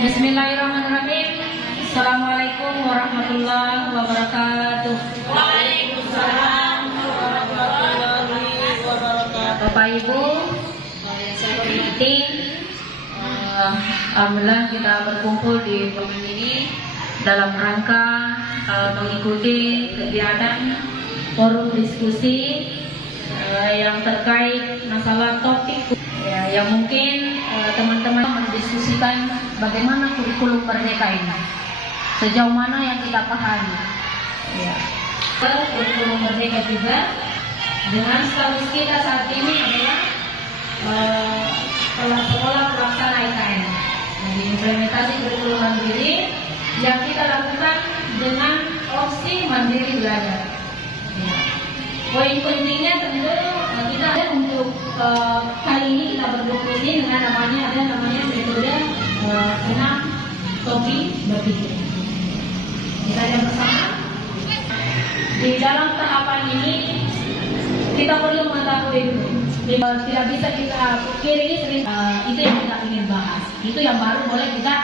Bismillahirrahmanirrahim. Assalamualaikum warahmatullahi wabarakatuh. Waalaikumsalam warahmatullahi wabarakatuh. Bapak Ibu, yang saya hormati, alhamdulillah kita berkumpul di momen ini dalam rangka mengikuti kegiatan forum diskusi yang terkait masalah topik yang mungkin teman-teman mendiskusikan bagaimana kurikulum merdeka ini, sejauh mana yang kita pahami. Kurikulum merdeka juga dengan status kita saat ini adalah sekolah pelaksana IKN. Jadi implementasi kurikulum mandiri yang kita lakukan dengan opsi mandiri belajar. Poin pentingnya tentu kita ada untuk kali ini kita berdiskusi dengan namanya metode 6 topik berpikir. Kita yang bersama di dalam tahapan ini kita perlu mengetahui dulu. Tidak bisa kita pikir ini itu yang kita ingin bahas. Itu yang baru boleh kita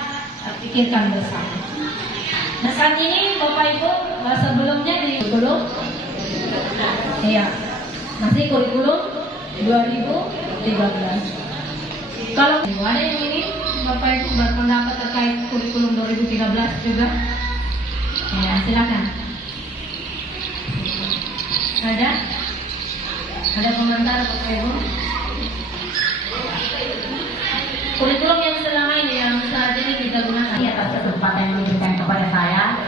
pikirkan bersama. Nah saat ini Bapak Ibu sebelumnya di kurikulum masih kurikulum 2013. Kalau ada yang ini Bapak Ibu berpendapat terkait kurikulum 2013 juga, silakan. Ada komentar Bapak Ibu? Kurikulum yang selama ini yang saat ini kita gunakan atas kesempatan yang diberikan kepada saya.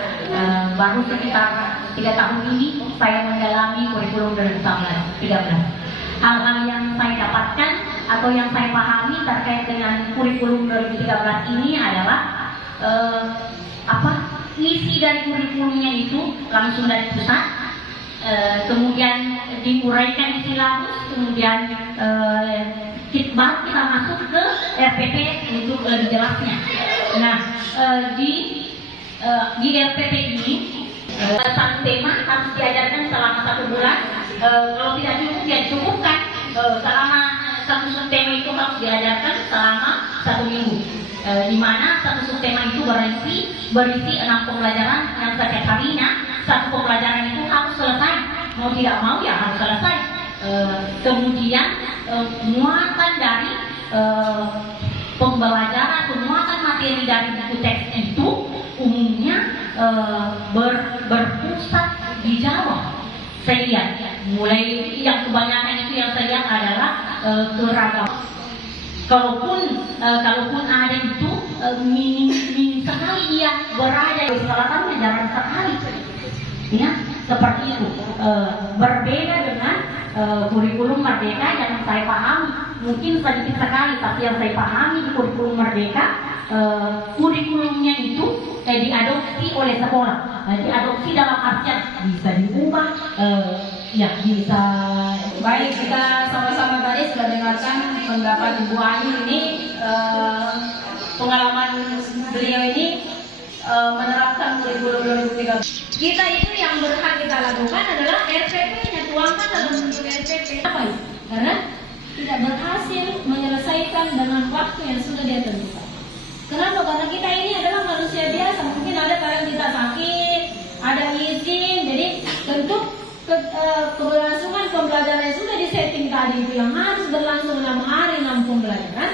Baru sekitar 3 tahun ini saya mendalami kurikulum 2013. Hal-hal yang saya dapatkan atau yang saya pahami terkait dengan kurikulum 2013 ini adalah isi dari kurikulumnya itu langsung dari pusat, kemudian diuraikan di silabus, kemudian baru kita masuk ke RPP untuk lebih jelasnya. Nah, di RPP ini satu tema harus diajarkan selama 1 bulan. Kalau tidak cukup ya cukupkan selama satu subtema itu harus diajarkan selama 1 minggu. Di mana satu subtema itu berisi 6 pembelajaran yang setiap harinya satu pembelajaran itu harus selesai. Mau tidak mau ya harus selesai. Kemudian muatan dari pembelajaran, muatan materi dari buku teks itu umumnya berpusat di Jawa. Saya lihat, mulai yang kebanyakan itu yang saya lihat adalah keragaman. Kalaupun ada itu minim sekali dia berada di selatan jarang sekali. Ya, seperti itu. Berbeda dengan kurikulum merdeka yang saya pahami mungkin sedikit sekali, tapi yang saya pahami di kurikulum merdeka kurikulumnya itu diadopsi oleh sekolah. Diadopsi dalam artian bisa diubah, bisa. Baik, kita sama-sama tadi sudah dengarkan pendapat Ibu Ayu ini, pengalaman beliau ini menerapkan kurikulum 2013. Kita itu yang berhak kita lakukan adalah RPP-nya, tuangkan dalam bentuk RPP. Apa itu? Karena tidak berhasil menyelesaikan dengan waktu yang sudah dia tentukan. Kenapa? Karena kita ini adalah manusia biasa. Mungkin ada kalian kita sakit, ada izin, jadi tentu keberlangsungan pembelajaran yang sudah disetting tadi itu yang harus berlangsung 6 hari 6 pembelajaran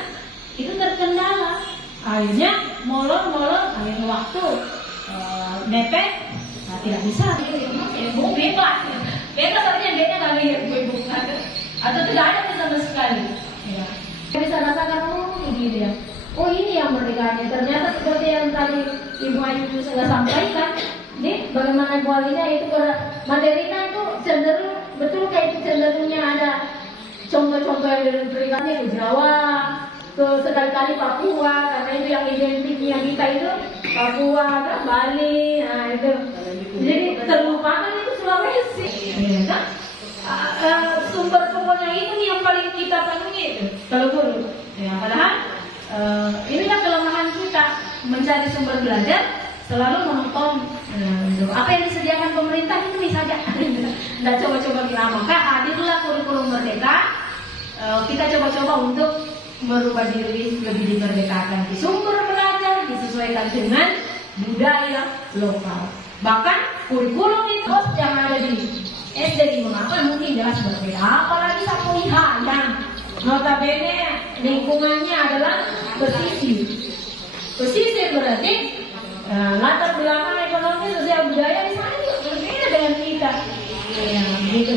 itu terkendala. Akhirnya molor, akhirnya waktu mepet, tidak bisa. Bebas artinya dia nggak lihat ibu atau tidak ada sama sekali. Bisa rasakan begini ya. Oh ini yang merdekanya. Ternyata seperti yang tadi Ibu Ayu sudah sampaikan. Nih bagaimana Ibu Alinya itu materinya itu cenderung betul kayak itu cenderungnya ada contoh-contoh yang diberikannya ke Jawa, ke sekali-kali Papua, karena itu yang identiknya kita itu Papua, kan Bali, nah itu. Jadi terlupakan itu Sulawesi. Ya, sumber pokoknya itu nih yang paling kita penuhi itu kalau guru. Ya, padahal inilah kelemahan kita mencari sumber belajar selalu menonton apa yang disediakan pemerintah itu bisa saja. Tidak coba-coba kita maka hadirlah kurikulum merdeka. Kita coba-coba untuk merubah diri lebih dimerdekakan di sumber belajar, di disesuaikan dengan budaya lokal. Bahkan kurikulum itu yang ada di SD di Memapan mungkin jelas berbeda. Apalagi Sapuiha yang notabene lingkungannya adalah pesisir. Pesisir berarti latar belakang ekonomi sosial budaya di sana juga berbeda dengan kita. Ya, begitu.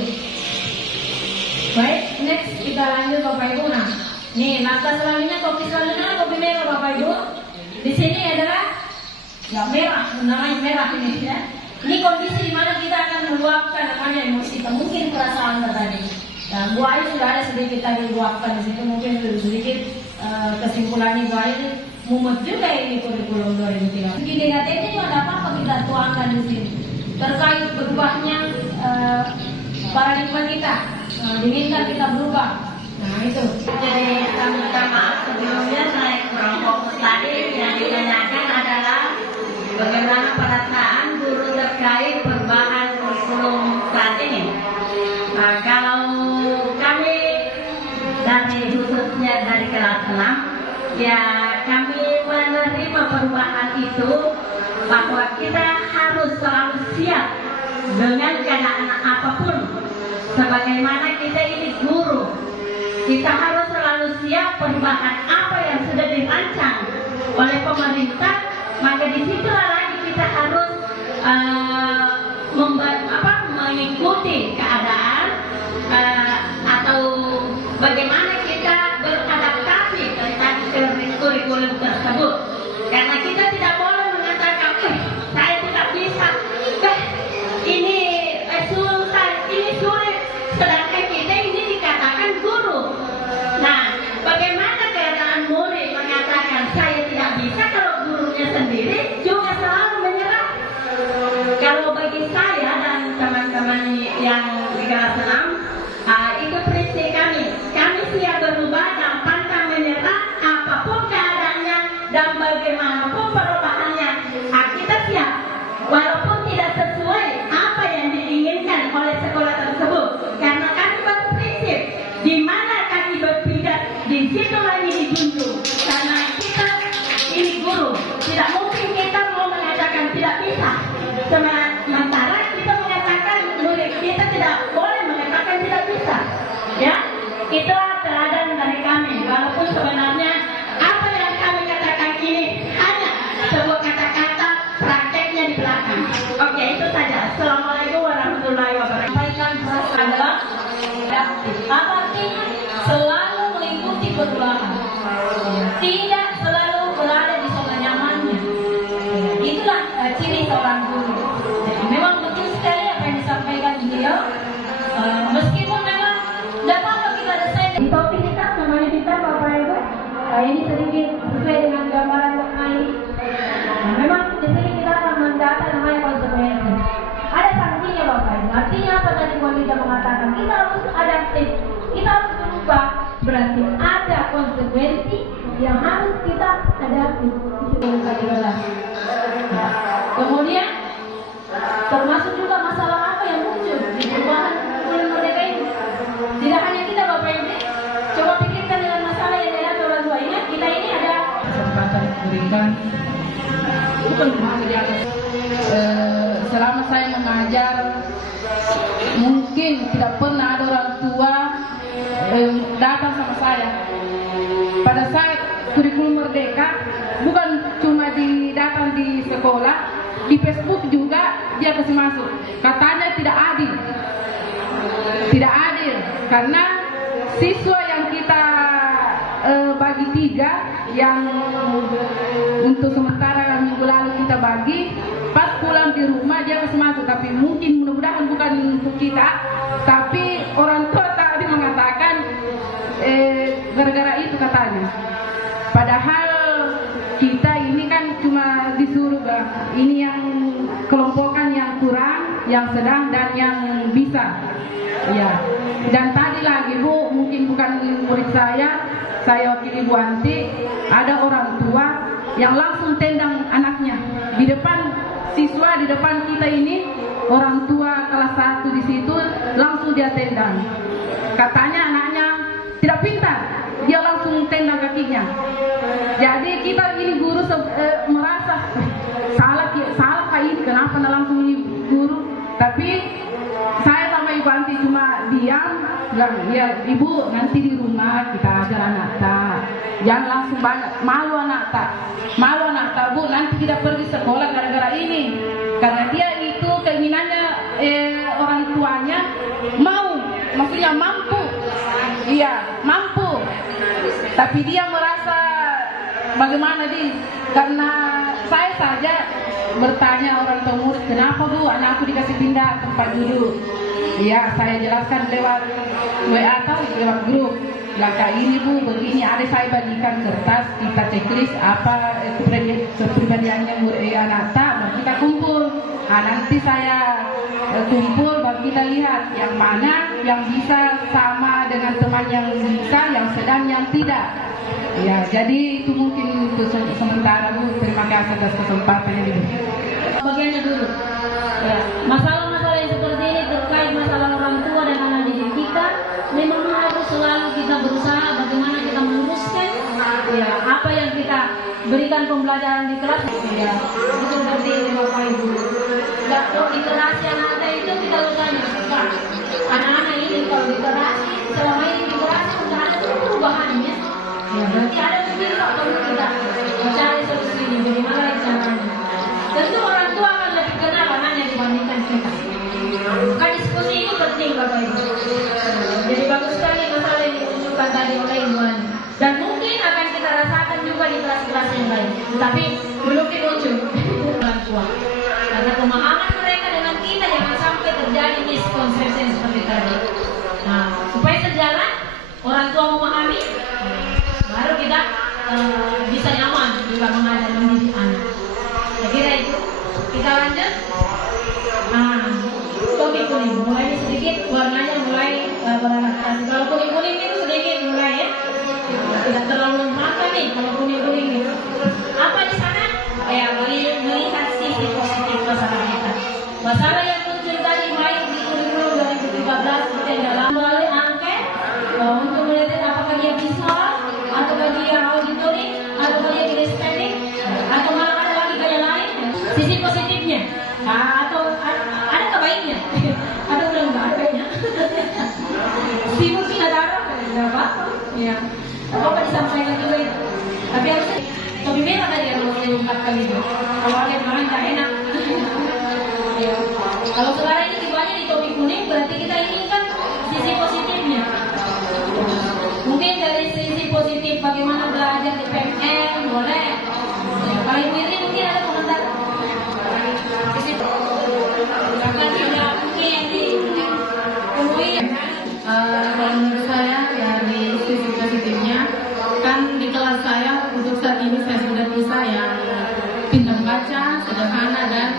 Baik, next kita lanjut Bapak Ibu. Nah, nih mata selanjutnya kopi merah Bapak Ibu. Di sini adalah ya merah, namanya merah ini ya. Ini kondisi di mana kita akan meluapkan namanya emosi kita, mungkin perasaan tadi. Nah, Bu Ayu sudah ada sedikit tadi luapkan di situ, mungkin sedikit kesimpulannya Bu Ayu mumet juga ini kurikulum 2003. Di negatifnya juga ada apa kita tuangkan di sini terkait berubahnya paradigma kita. Diminta kita berubah. Nah itu. Jadi minta maaf sebelumnya saya kurang fokus tadi. Yang ditanyakan adalah bagaimana perasaan guru terkait perubahan kurikulum saat ini. Nah, kalau kami dari khususnya dari kelas 6, ya kami menerima perubahan itu bahwa kita harus selalu siap dengan keadaan apapun. Sebagaimana kita ini guru, kita harus selalu siap perubahan apa yang sudah dirancang oleh pemerintah. Maka disitulah lagi kita harus mengikuti keadaan atau bagaimana kita beradaptasi terhadap kurikulum tersebut. Karena kita tidak boleh mengatakan, saya tidak bisa, ini sulit, sedangkan kita ini dikatakan guru. Nah, bagaimana keadaan murid mengatakan saya tidak bisa kalau gurunya sendiri juga selalu menyerah? Kalau bagi saya dan teman-teman yang di kelas 6, itu prinsip kami. Kami siap berubah dan pantang menyerah apapun keadaannya dan bagaimanapun perubahannya. Kita siap, walaupun tidak sesuai apa yang diinginkan oleh sekolah tersebut. Karena kami berprinsip, di mana kami berpijak, di situ lagi dijunjung. Karena kita ini guru, tidak mungkin kita mau mengatakan tidak bisa. Sementara kita mengatakan murid kita tidak boleh mengatakan tidak bisa. Ya, itulah teladan dari kami. Walaupun sebenarnya apa yang kami katakan ini hanya sebuah kata-kata, prakteknya di belakang. Oke, itu saja. Assalamualaikum warahmatullahi wabarakatuh. Sampaikan perasaan adalah adaptif. Apa artinya? Selalu mengikuti perubahan, tidak selalu berada di zona nyamannya. Itulah ciri seorang guru. Jadi memang betul sekali apa yang disampaikan beliau. Meskipun memang tidak apa-apa kita desain di topik kita, namanya kita Bapak Ibu. Ini sedikit sesuai dengan gambaran ini. Memang di sini kita akan mendata namanya konsekuensi. Ada sanksinya Bapak Ibu. Artinya apa tadi Wanita mengatakan? Kita harus adaptif, kita harus berubah. Berarti ada konsekuensi yang harus kita hadapi. Kemudian termasuk juga masalah apa yang muncul di perubahan kurikulum merdeka ini. Tidak hanya kita Bapak Ibu, coba pikirkan dengan masalah yang dihadapi orang tua. Ingat kita ini ada kesempatan diberikan bukan cuma di atas. Selama saya mengajar, mungkin tidak pernah ada orang tua datang sama saya. Pada saat kurikulum merdeka, bukan cuma datang di sekolah, di Facebook juga dia kasih masuk. Katanya tidak adil, karena siswa yang kita bagi 3, yang untuk sementara minggu lalu kita bagi, pas pulang di rumah dia masih masuk. Tapi mungkin mudah-mudahan bukan untuk kita, tapi orang tua tadi mengatakan gara-gara itu katanya. Padahal kita ini kan cuma disuruh ini yang kelompokan yang kurang, yang sedang dan yang bisa. Ya. Dan tadi lagi Bu, mungkin bukan murid saya wakili Bu Anti, ada orang tua yang langsung tendang anaknya di depan siswa, di depan kita ini, orang tua kelas 1 di situ langsung dia tendang. Katanya anaknya tidak pintar, dia langsung tendang kakinya. Jadi kita ini guru merasa salah kah ini, kenapa nah langsung ini guru. Tapi saya sama Ibu Anti cuma diam, bilang, ya Ibu nanti di rumah kita ajar anak tak, jangan langsung banyak, malu anak tak Bu, nanti kita pergi sekolah gara-gara ini, karena dia itu keinginannya orang tuanya mau, maksudnya mampu, iya mampu, tapi dia merasa bagaimana karena saya saja bertanya orang tua murid, kenapa Bu anakku dikasih pindah tempat duduk? Ya saya jelaskan lewat WA atau lewat grup. Langkah ini Bu, begini, ada saya bagikan kertas, kita checklist apa kepribadiannya anak tak, baru kita kumpul. Nah, nanti saya kumpul, baru kita lihat yang mana yang bisa sama dengan teman yang bisa, yang sedang, yang tidak. Ya, jadi itu mungkin untuk sementara Bu. Terima kasih atas kesempatannya Bu. Bagiannya dulu. Ya. Masalah-masalah yang seperti ini terkait masalah orang tua dan anak didik kita, memang harus selalu kita berusaha bagaimana kita meluruskan ya apa yang kita berikan pembelajaran di kelas. Ya, itu seperti itu Bapak Ibu. Dan kalau literasi anak-anak itu kita tanya, anak-anak ini kalau literasi selama ini literasi sudah ada perubahannya. Ya, berarti ada mungkin perlu kita mencari solusi ini bagaimana caranya. Tentu orang tua akan lebih kenal anaknya dibandingkan kita. Maka diskusi ini penting Bapak Ibu. Jadi bagus sekali masalah yang ditunjukkan tadi oleh Ibu Ani. Dan mungkin akan kita rasakan juga di kelas-kelas yang lain. Tapi belum dimuncul orang tua. Karena pemahaman mereka dengan kita jangan sampai terjadi miskonsepsi seperti tadi. Nah, supaya sejalan orang tua memahami, baru kita bisa nyaman juga mengajar mendidik anak. Saya kira itu. Kita lanjut. Nah, topik kuning mulai sedikit warnanya mulai beradaptasi. Kalau kuning-kuning itu sedikit mulai ya. Tidak terlalu matang nih kalau kuning-kuning itu. Apa di sana? Ya, melihat sisi positif masalah kita. Masalah yang muncul tadi baik di kurikulum 2013 seperti yang dalam melalui angket untuk melihat apakah dia visual atau dia auditory atau dia kinesthetic atau malah ada lagi kayak lain. Sisi positifnya atau ada kebaiknya atau belum ada baiknya. Si mungkin ada apa? Ya. Apa disampaikan juga itu. Tapi harusnya lebih merah tadi yang saya ungkapkan itu. Kalau ada yang tidak enak. Ya. Kalau sekarang ini tibanya di topik kuning berarti kita inginkan sisi positifnya. Mungkin dari sisi positif bagaimana belajar di PMN boleh. Ya, paling mirip mungkin ada komentar. Sisi bahkan tidak mungkin yang dipenuhi. Kalau menurut saya dari sisi positifnya kan di kelas saya untuk saat ini saya sudah bisa yang pintar membaca, sederhana dan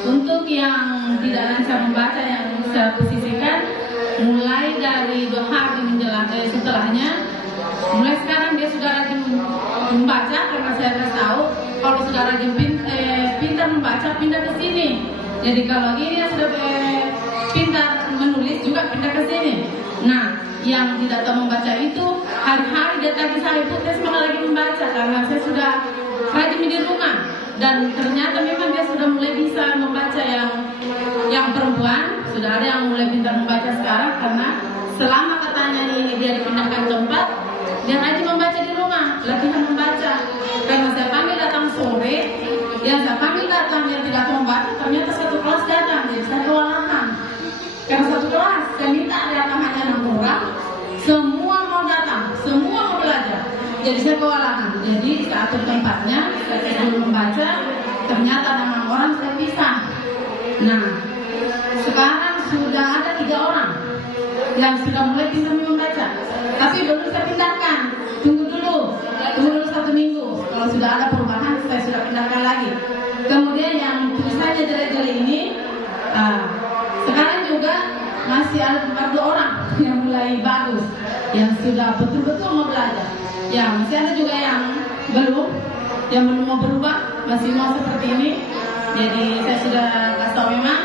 untuk yang tidak lancar membaca yang saya posisikan mulai dari 2 hari setelahnya, mulai sekarang dia sudah rajin membaca karena saya kasih tahu kalau sudah rajin pintar membaca pindah ke sini. Jadi kalau ini sudah pintar menulis juga pindah ke sini. Nah, yang tidak tahu membaca itu hari-hari dia tagih saya, Bu, saya semangat lagi membaca karena saya sudah rajin di rumah. Dan ternyata memang dia sudah mulai bisa membaca yang perempuan, sudah ada yang mulai pintar membaca sekarang karena selama katanya ini dia dipindahkan tempat, dia rajin membaca di rumah, latihan membaca. Karena saya panggil datang sore, yang saya panggil datang yang tidak tahu membaca, ternyata satu kelas datang, jadi saya kewalahan. Karena satu kelas, saya minta datang hanya 6 orang, semua mau datang, semua mau belajar. Jadi saya kewalahan. Jadi saat tempatnya, saya dulu membaca, ternyata ada 6 orang saya pisah. Nah, sekarang sudah ada 3 orang yang sudah mulai bisa membaca. Tapi belum saya pindahkan. Tunggu dulu 1 minggu. Kalau sudah ada perubahan, saya sudah pindahkan lagi. Kemudian yang tulisannya jelek-jelek ini, sekarang juga masih ada 2 orang yang mulai bagus, yang sudah betul-betul mau belajar. Ya, masih ada juga yang belum mau berubah, masih mau seperti ini. Jadi saya sudah kasih tahu memang.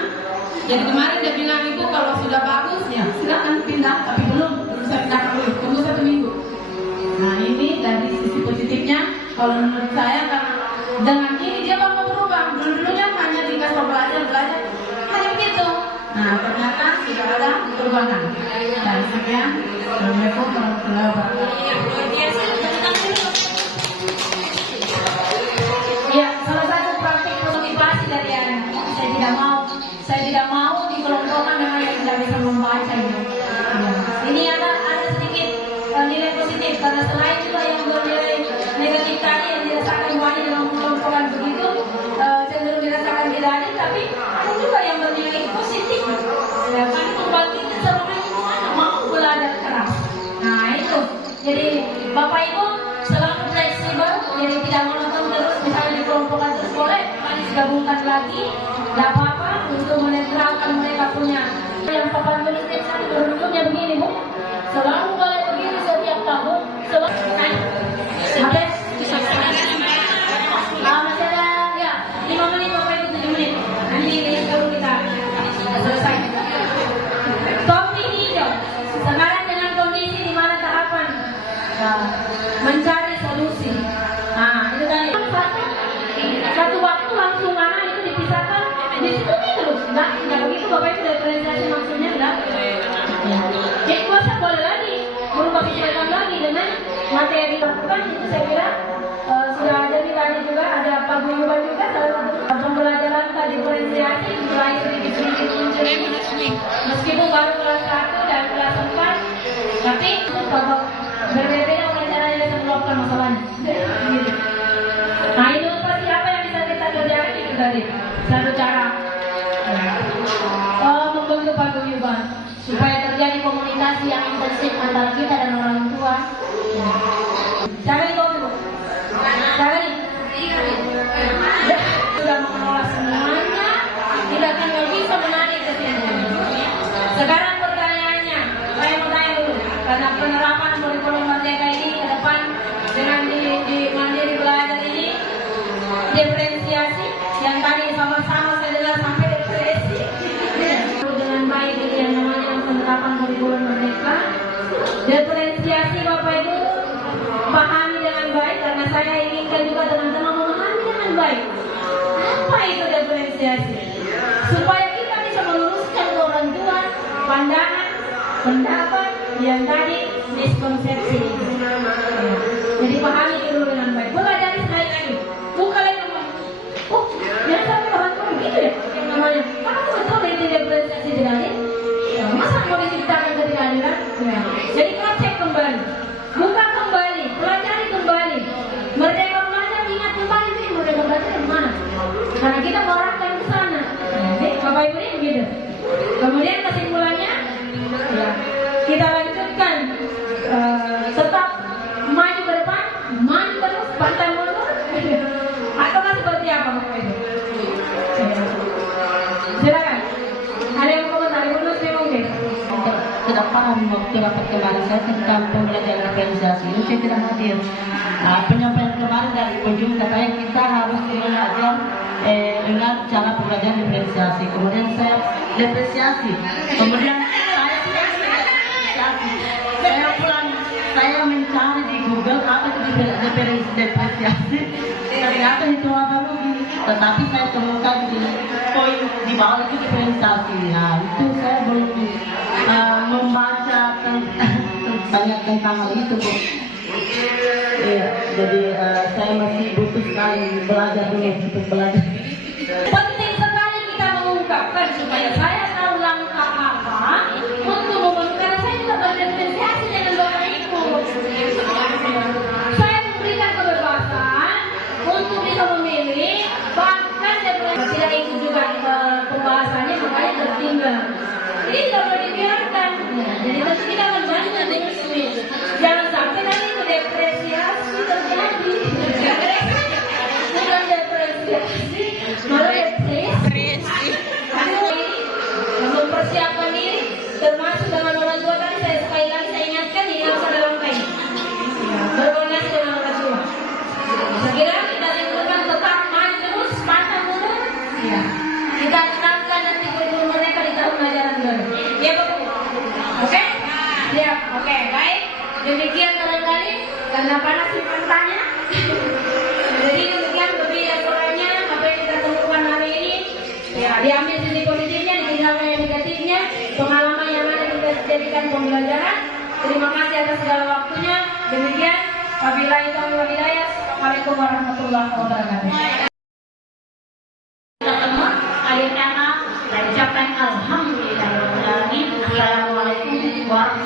Jadi kemarin dia bilang Ibu kalau sudah bagus ya silakan pindah, tapi belum saya pindah dulu, tunggu 1 minggu. Nah ini dari sisi positifnya, kalau menurut saya karena dengan ini dia mau berubah. perubahan. Dan sekian, Assalamualaikum warahmatullahi wabarakatuh. Ya, salah satu praktik motivasi dari anak. Saya tidak mau dikelompokkan dengan yang tidak bisa membaca. Ya. Ini ada sedikit nilai positif karena selain juga yang bernilai negatif tadi yang dirasakan banyak dengan mengelompokkan begitu cenderung dirasakan tidak adil, tapi ada juga yang bernilai positif. Ya, kan membangkitkan semangat lingkungan mau belajar keras. Nah itu, jadi Bapak Ibu selalu fleksibel, jadi tidak menonton terus misalnya dikelompokkan terus boleh, mari gabungkan lagi, tidak apa-apa untuk menetralkan mereka punya yang papan tulis tadi berbentuknya begini Bu, selalu boleh begini setiap tahun, selalu habis. Masih ada ya 5 menit Bapak Ibu 7 menit, nanti ini baru kita selesai. Topi hijau sekarang dengan kondisi di mana tahapan mencari solusi. Nah itu tadi satu waktu langsung anak itu dipisahkan di situ terus enggak begitu Bapak Ibu diferensiasi maksudnya enggak ya. Jadi kuasa boleh lagi berubah sesuaikan lagi dengan materi lakukan itu saya kira sudah ada di tadi juga ada paguyuban juga salah satu pembelajaran tadi diferensiasi mulai sedikit muncul meskipun baru kelas 1 dan kelas 4 tapi kalau berbeda dengan cara yang saya melakukan masalahnya. Nah itu pasti apa yang bisa kita kerjakan itu tadi satu cara membentuk paguyuban supaya terjadi komunikasi yang intensif antara kita dan orang tua. Jangan itu, jangan sudah mengelola semuanya, tidak akan bisa menarik ke sini. Sekarang pertanyaannya, saya mau tanya dulu, karena penerapan kurikulum merdeka ini ke depan dengan di mandiri belajar ini diferensiasi yang tadi sama-sama saya dengar sampai depresi dengan baik itu yang namanya penerapan kurikulum merdeka. Diferensiasi Bapak Ibu pahami dengan baik karena saya inginkan juga teman-teman memahami dengan baik apa itu diferensiasi supaya kita bisa meluruskan ke orang tua pandangan pendapat yang tadi miskonsepsi itu. Jadi pahami dulu dengan baik, pelajari sekali lagi, bukan lagi jangan sampai orang tua begitu ya yang namanya kamu betul dari diferensiasi tidak adil masa mau diciptakan ketidakadilan ya. Jadi cek kembali, buka kembali, pelajari kembali, merdeka belajar, ingat kembali nih merdeka belajar di mana karena kita mengarahkan ke sana. Jadi Bapak Ibu ini begitu. Kemudian kesimpulannya ya, kita lanjutkan tetap maju ke depan, maju terus, pantang mundur ataukah seperti apa Bapak Ibu? Silakan. Ada yang komentar, Ibu Nusri mungkin? Tidak paham waktu rapat kemarin saya tentang pembelajaran diferensiasi itu saya tidak hadir. Penyampaian kemarin dari ujung katanya kita harus belajar dengan cara pembelajaran diferensiasi. Kemudian saya depresiasi. Kemudian saya pulang, saya mencari di Google apa itu depresiasi. Ternyata itu apa lagi? Tetapi saya temukan di poin di bawah itu diferensiasi. Nah itu saya belum membaca banyak tentang hal itu Bu. Iya, jadi saya masih butuh sekali belajar dulu untuk belajar. Penting sekali kita mengungkapkan supaya saya tahu langkah apa untuk memenuhi. Saya juga berdiferensiasi dengan Bapak Ibu. Saya memberikan kebebasan untuk bisa memilih, bahkan tidak ikut juga pembahasannya makanya tertinggal. Ini tidak boleh dibiarkan. Jadi tentu kita membantu jangan sampai nanti itu depresiasi terjadi. Bukan depresiasi, malah depresi. Mempersiapkan diri, termasuk dengan orang tua tadi saya sekali lagi saya ingatkan ini harus ada langkah ini. Berkoordinasi dengan orang tua. Sekiranya kita tentukan tetap maju terus, pantang mundur. Ya. Kita tenangkan nanti kurikulum mereka di tahun ajaran baru. Ya Bapak. Oke? Ya, oke, baik. Demikian barangkali karena panas di pantanya. Jadi demikian berbeda suaranya apa yang kita temukan hari ini. Ya, diambil sisi positifnya, ditinggalkan yang negatifnya, pengalaman yang ada di memberikan pembelajaran. Terima kasih atas segala waktunya. Demikian, wabillahi taufiq wal hidayah. Assalamualaikum warahmatullahi wabarakatuh. Semua akhir kata saya ucapkan alhamdulillah. Assalamualaikum warahmatullahi wabarakatuh.